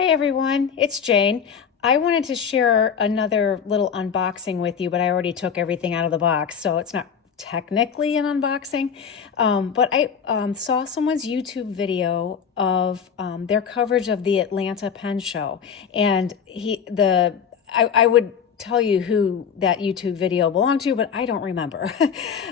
Hi everyone, it's Jane. I wanted to share another little unboxing with you, but I already took everything out of the box, so it's not technically an unboxing. But I saw someone's YouTube video of their coverage of the Atlanta Pen Show, and I would tell you who that YouTube video belonged to, but I don't remember.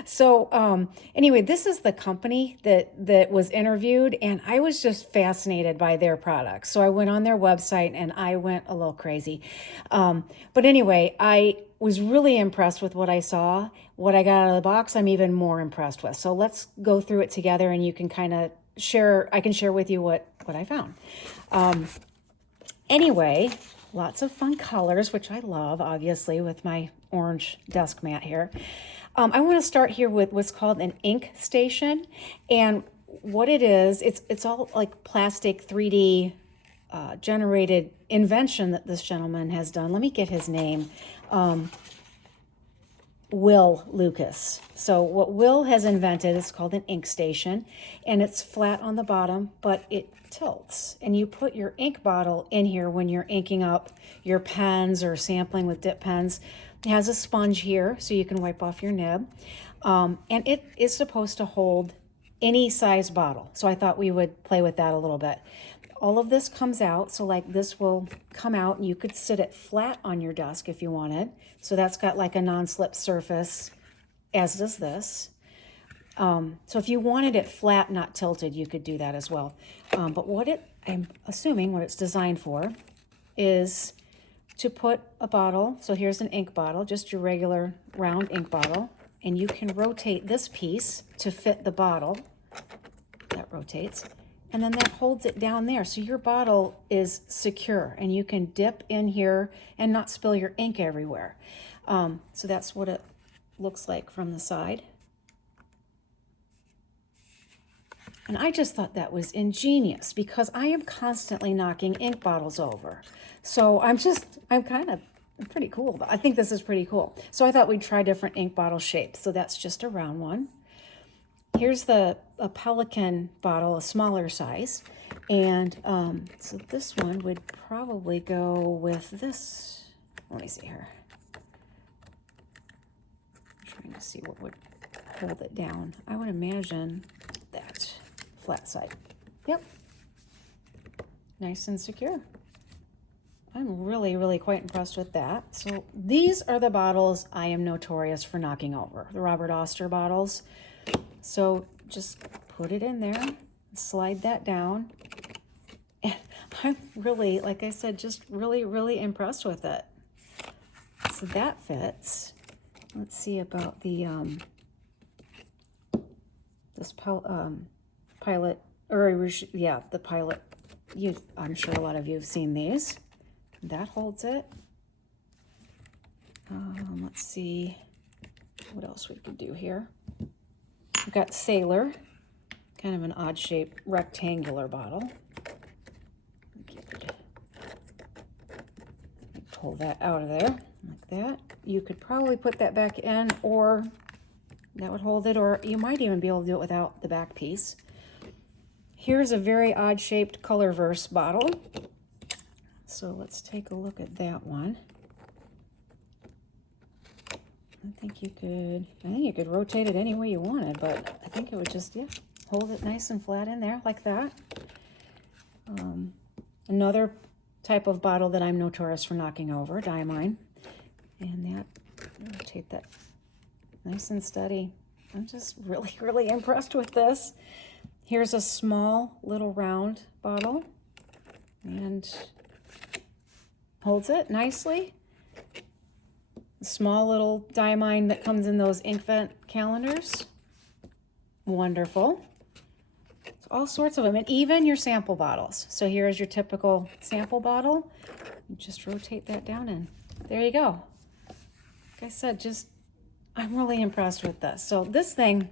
So anyway, this is the company that was interviewed, and I was just fascinated by their products. So I went on their website and I went a little crazy. But anyway, I was really impressed with what I saw. What I got out of the box, I'm even more impressed with. So let's go through it together, and you can kind of share. I can share with you what I found. Anyway, lots of fun colors, which I love, obviously, with my orange desk mat here. I want to start here with what's called an ink station. And what it is, it's all like plastic 3D generated invention that this gentleman has done. Let me get his name. Will Lucas. So what Will has invented is called an ink station, and it's flat on the bottom, but it tilts, and you put your ink bottle in here when you're inking up your pens or sampling with dip pens. It has a sponge here so you can wipe off your nib, and it is supposed to hold any size bottle. So I thought we would play with that a little bit. All of this comes out, so like this will come out, and you could sit it flat on your desk if you wanted. So that's got like a non-slip surface, as does this. So if you wanted it flat, not tilted, you could do that as well. But I'm assuming what it's designed for is to put a bottle. So here's an ink bottle, just your regular round ink bottle, and you can rotate this piece to fit the bottle. That rotates. And then that holds it down there. So your bottle is secure, and you can dip in here and not spill your ink everywhere. So that's what it looks like from the side. And I just thought that was ingenious because I am constantly knocking ink bottles over. So I'm pretty cool. I think this is pretty cool. So I thought we'd try different ink bottle shapes. So that's just a round one. Here's a Pelican bottle, a smaller size. And so this one would probably go with this. Let me see here. I'm trying to see what would hold it down. I would imagine that flat side. Yep. Nice and secure. I'm really, really quite impressed with that. So these are the bottles I am notorious for knocking over, the Robert Oster bottles. So just put it in there, slide that down, and I'm really, like I said, just really, really impressed with it. So that fits. Let's see about the this pilot, or yeah, the pilot. I'm sure a lot of you have seen these. That holds it. Let's see what else we could do here. We've got Sailor, kind of an odd-shaped rectangular bottle. Pull that out of there like that. You could probably put that back in, or that would hold it, or you might even be able to do it without the back piece. Here's a very odd-shaped Colorverse bottle. So let's take a look at that one. I think you could rotate it any way you wanted, but I think it would just, yeah, hold it nice and flat in there like that. Another type of bottle that I'm notorious for knocking over, diamine, and that, rotate that nice and steady. I'm just really, really impressed with this. Here's a small little round bottle, and holds it nicely. Small little diamine that comes in those ink vent calendars. Wonderful. All sorts of them, and even your sample bottles. So here's your typical sample bottle. You just rotate that down, and there you go. Like I said, I'm really impressed with this. So this thing,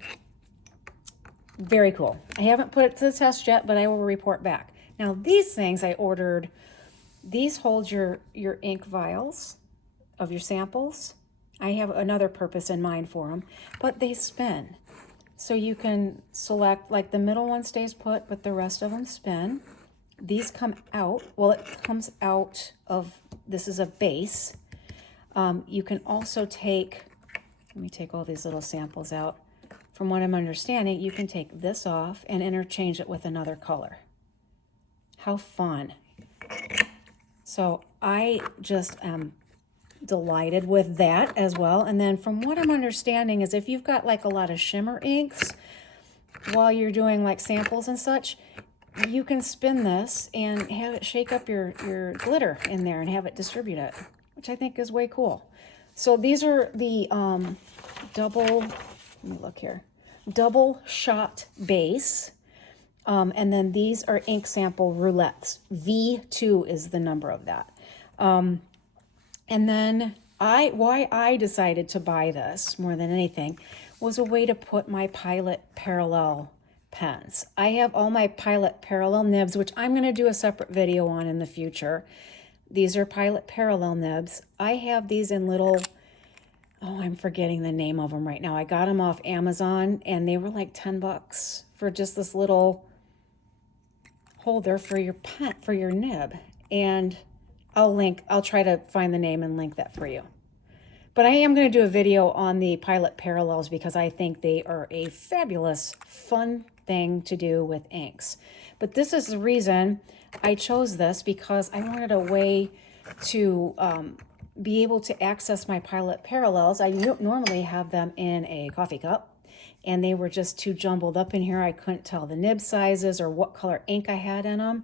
very cool. I haven't put it to the test yet, but I will report back. Now these things I ordered, these hold your ink vials of your samples. I have another purpose in mind for them, but they spin. So you can select, like the middle one stays put, but the rest of them spin. these come out, well, it comes out of, this is a base. You can also take, let me take all these little samples out. From what I'm understanding, you can take this off and interchange it with another color. How fun. So I just am delighted with that as well. And then from what I'm understanding is if you've got like a lot of shimmer inks while you're doing like samples and such, you can spin this and have it shake up your glitter in there and have it distribute it, which I think is way cool. So these are the double, let me look here, double shot base. And then these are ink sample roulettes. V2 is the number of that. And then why I decided to buy this more than anything was a way to put my Pilot Parallel pens. I have all my Pilot Parallel nibs, which I'm going to do a separate video on in the future. These are Pilot Parallel nibs. I have these in little, oh, I'm forgetting the name of them right now. I got them off Amazon and they were like 10 bucks for just this little holder for your pen, for your nib. And I'll try to find the name and link that for you. But I am going to do a video on the Pilot Parallels because I think they are a fabulous, fun thing to do with inks. But this is the reason I chose this, because I wanted a way to be able to access my Pilot Parallels. I normally have them in a coffee cup, and they were just too jumbled up in here. I couldn't tell the nib sizes or what color ink I had in them.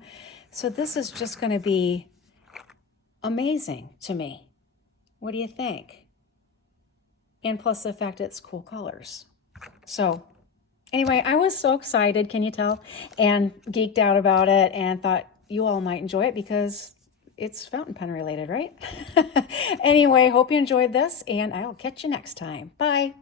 So this is just going to be amazing to me. What do you think? And plus the fact it's cool colors. So anyway, I was so excited, can you tell? And geeked out about it and thought you all might enjoy it because it's fountain pen related, right? Anyway, hope you enjoyed this and I'll catch you next time. Bye.